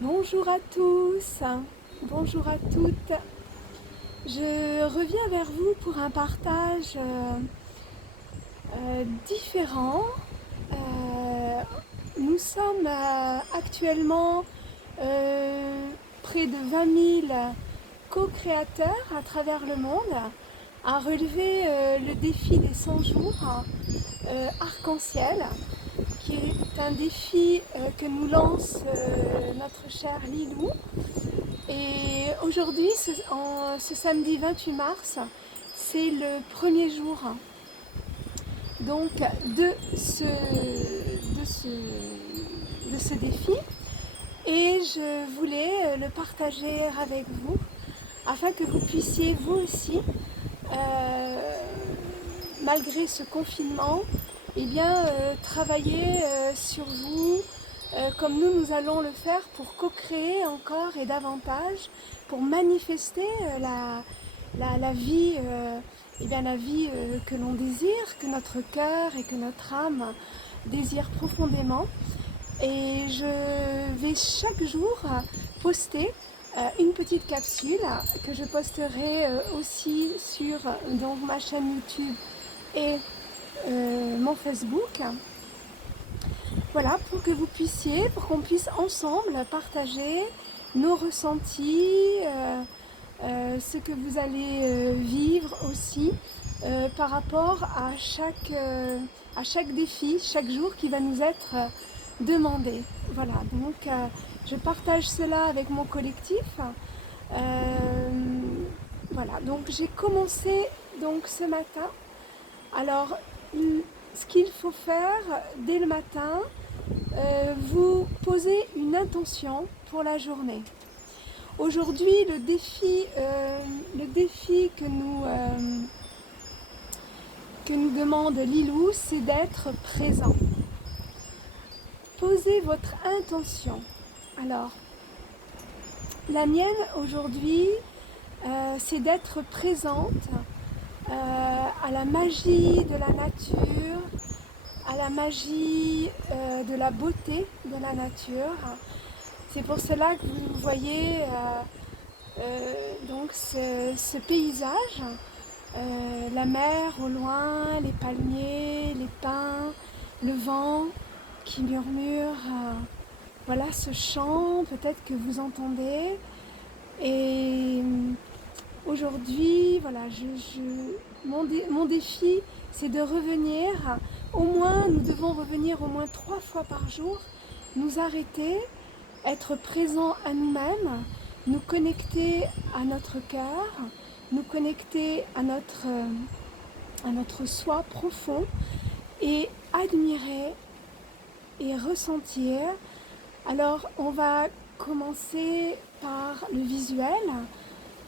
Bonjour à tous, bonjour à toutes. Je reviens vers vous pour un partage différent. Euh, nous sommes actuellement près de 20 000 co-créateurs à travers le monde à relever le défi des 100 jours arc-en-ciel, qui est un défi que nous lance notre cher Lilou. Et aujourd'hui, ce samedi 28 mars, c'est le premier jour donc de ce défi. Et je voulais le partager avec vous afin que vous puissiez vous aussi, malgré ce confinement, travailler sur vous, comme nous allons le faire pour co-créer encore et davantage, pour manifester la vie, la vie que l'on désire, que notre cœur et que notre âme désirent profondément. Et je vais chaque jour poster une petite capsule que je posterai aussi sur donc, ma chaîne YouTube et mon Facebook. Voilà, pour que vous puissiez, pour qu'on puisse ensemble partager nos ressentis, ce que vous allez vivre aussi par rapport à chaque défi, chaque jour qui va nous être demandé. Voilà, donc je partage cela avec mon collectif. Voilà, donc j'ai commencé donc ce matin. Alors, ce qu'il faut faire dès le matin, vous posez une intention pour la journée. Aujourd'hui, le défi que nous demande Lilou, c'est d'être présent. Posez votre intention. Alors, la mienne aujourd'hui, c'est d'être présente à la magie de la nature, à la magie de la beauté de la nature. C'est pour cela que vous voyez donc ce paysage, la mer au loin, les palmiers, les pins, le vent qui murmure. Voilà ce chant peut-être que vous entendez. Et aujourd'hui, voilà, mon défi, c'est de revenir, nous devons revenir au moins 3 fois par jour, nous arrêter, être présents à nous-mêmes, nous connecter à notre cœur, nous connecter à notre soi profond et admirer et ressentir. Alors, on va commencer par le visuel.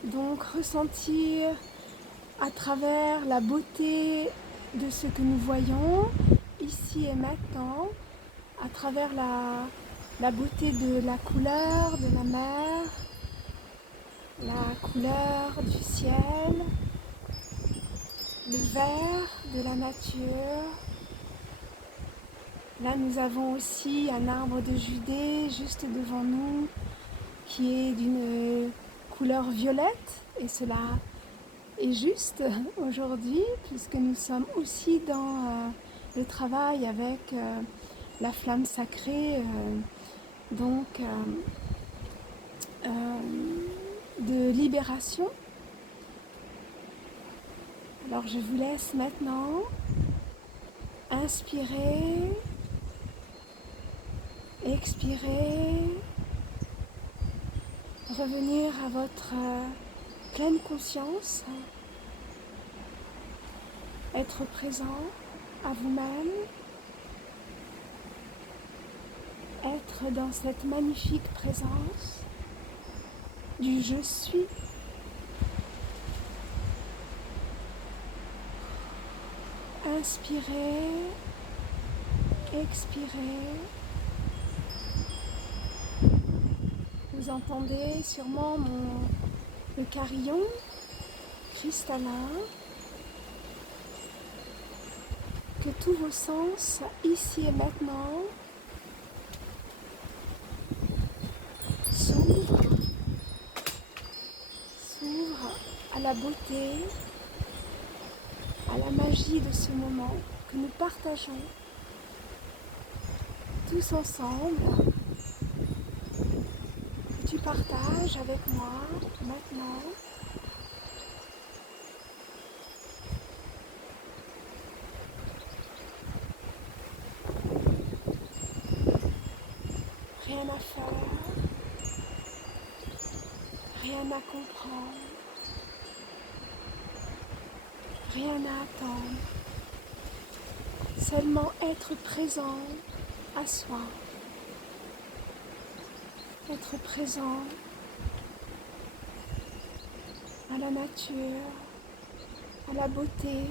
Donc ressentir à travers la beauté de ce que nous voyons ici et maintenant, à travers la beauté de la couleur de la mer, la couleur du ciel, le vert de la nature. Là nous avons aussi un arbre de Judée juste devant nous qui est d'une couleur violette, et cela est juste aujourd'hui puisque nous sommes aussi dans le travail avec la flamme sacrée de libération. Alors je vous laisse maintenant inspirer, expirer, revenir à votre pleine conscience, être présent à vous-même, être dans cette magnifique présence du je suis. Inspirez, expirez. Vous entendez sûrement le carillon cristallin. Que tous vos sens, ici et maintenant, s'ouvre à la beauté, à la magie de ce moment que nous partageons tous ensemble, que tu partages avec moi maintenant. Rien à faire, rien à comprendre, rien à attendre, seulement être présent à soi, être présent à la nature, à la beauté.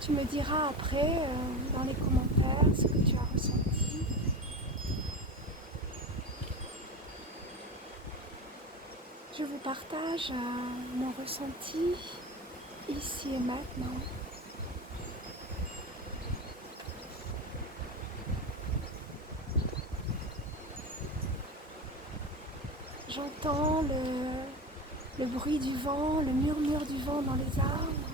Tu me diras après dans les commentaires ce que tu as ressenti. Je vous partage mon ressenti ici et maintenant. J'entends le bruit du vent, le murmure du vent dans les arbres.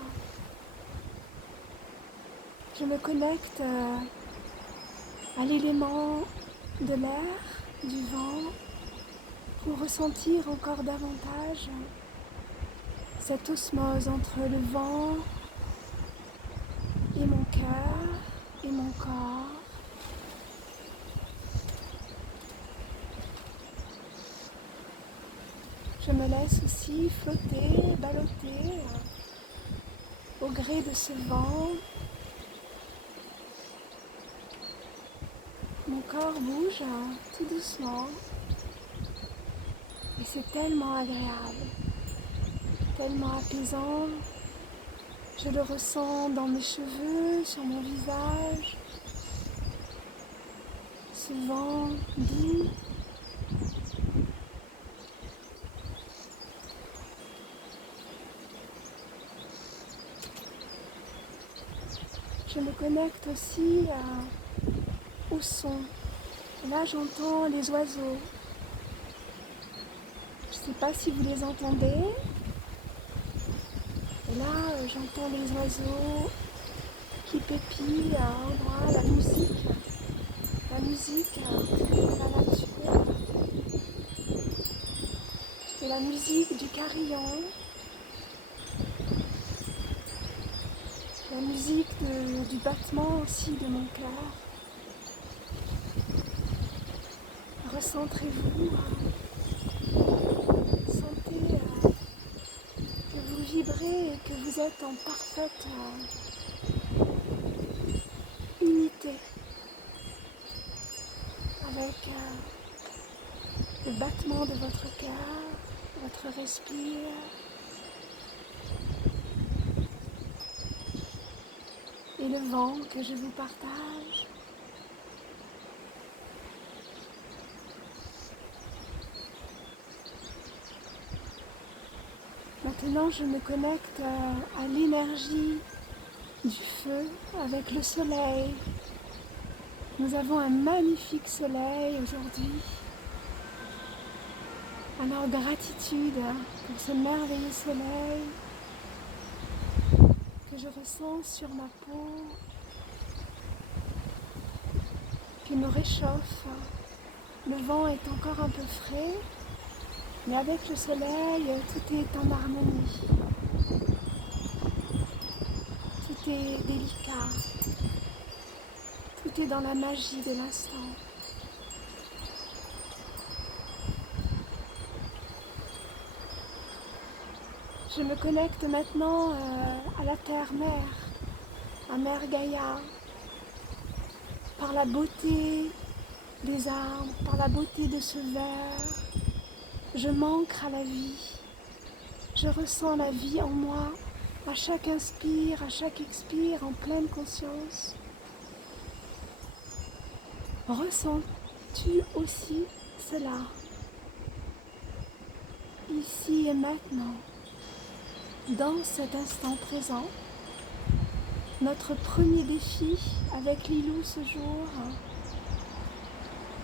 Je me connecte à l'élément de l'air, du vent, pour ressentir encore davantage cette osmose entre le vent et mon cœur et mon corps. Je me laisse aussi flotter, ballotter au gré de ce vent. Mon corps bouge tout doucement et c'est tellement agréable, tellement apaisant. Je le ressens dans mes cheveux, sur mon visage, ce vent doux. Je me connecte aussi au son. Là, j'entends les oiseaux. Je ne sais pas si vous les entendez. Et là, j'entends les oiseaux qui pépient à endroit, la musique de la nature, et la musique du carillon, la musique du battement aussi de mon cœur. Recentrez-vous, sentez que vous vibrez et que vous êtes en parfaite unité avec le battement de votre cœur, votre respire. Et le vent que je vous partage. Maintenant, je me connecte à l'énergie du feu avec le soleil. Nous avons un magnifique soleil aujourd'hui. Alors, gratitude pour ce merveilleux soleil que je ressens sur ma peau, qui me réchauffe. Le vent est encore un peu frais, mais avec le soleil, tout est en harmonie. Tout est délicat. Tout est dans la magie de l'instant. Je me connecte maintenant à la terre-mère, à Mère Gaïa, par la beauté des arbres, par la beauté de ce verre. Je m'ancre à la vie. Je ressens la vie en moi, à chaque inspire, à chaque expire, en pleine conscience. Ressens-tu aussi cela, ici et maintenant, dans cet instant présent? notre premier défi avec Lilou ce jour.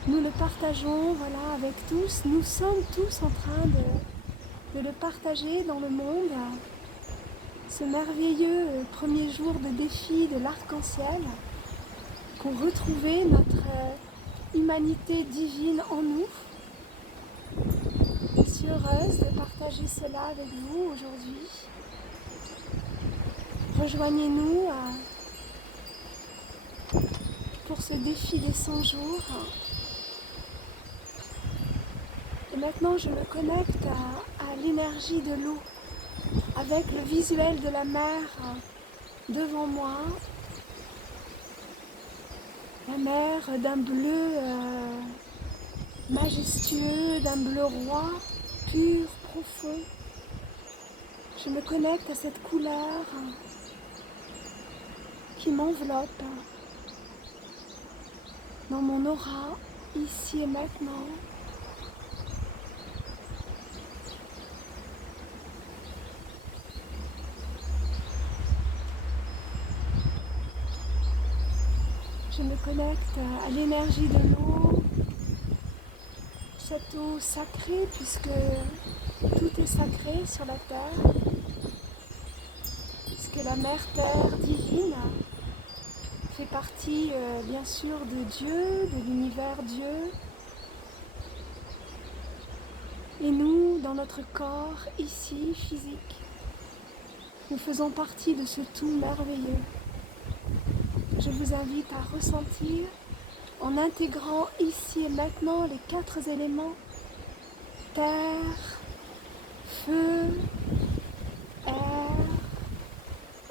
Nous le partageons voilà, avec tous. Nous sommes tous en train de le partager dans le monde. Ce merveilleux premier jour de défi de l'arc-en-ciel pour retrouver notre humanité divine en nous. Je suis heureuse de partager cela avec vous aujourd'hui. Rejoignez-nous pour ce défi des 100 jours. Et maintenant, je me connecte à l'énergie de l'eau, avec le visuel de la mer devant moi. La mer d'un bleu majestueux, d'un bleu roi, pur, profond. Je me connecte à cette couleur qui m'enveloppe dans mon aura, ici et maintenant. Je me connecte à l'énergie de l'eau, cette eau sacrée puisque tout est sacré sur la terre, puisque la mère-terre divine fait partie bien sûr de Dieu, de l'univers Dieu. Et nous, dans notre corps ici, physique, nous faisons partie de ce tout merveilleux. Je vous invite à ressentir en intégrant ici et maintenant les 4 éléments, terre, feu, air,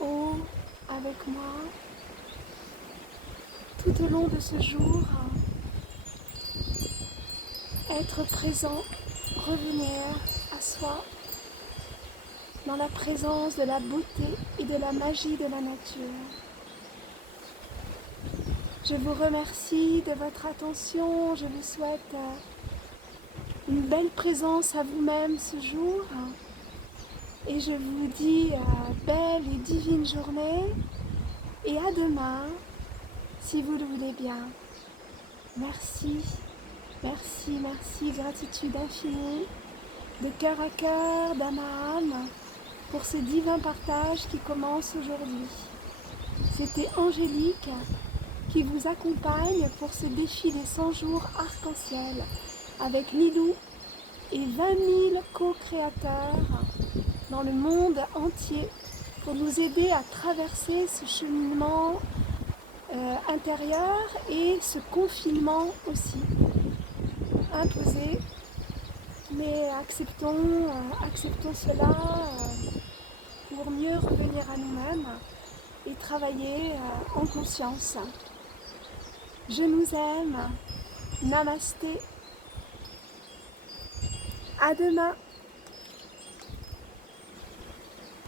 eau, avec moi. Tout au long de ce jour, être présent, revenir à soi, dans la présence de la beauté et de la magie de la nature. Je vous remercie de votre attention, je vous souhaite une belle présence à vous-même ce jour et je vous dis belle et divine journée et à demain si vous le voulez bien. Merci, merci, merci, gratitude infinie, de cœur à cœur, d'âme à âme, pour ce divin partage qui commence aujourd'hui. C'était Angélique qui vous accompagne pour ce défi des 100 jours arc-en-ciel avec Lilou et 20 000 co-créateurs dans le monde entier pour nous aider à traverser ce cheminement intérieur et ce confinement aussi imposé. Mais acceptons cela pour mieux revenir à nous-mêmes et travailler en conscience. Je nous aime. Namasté. À demain.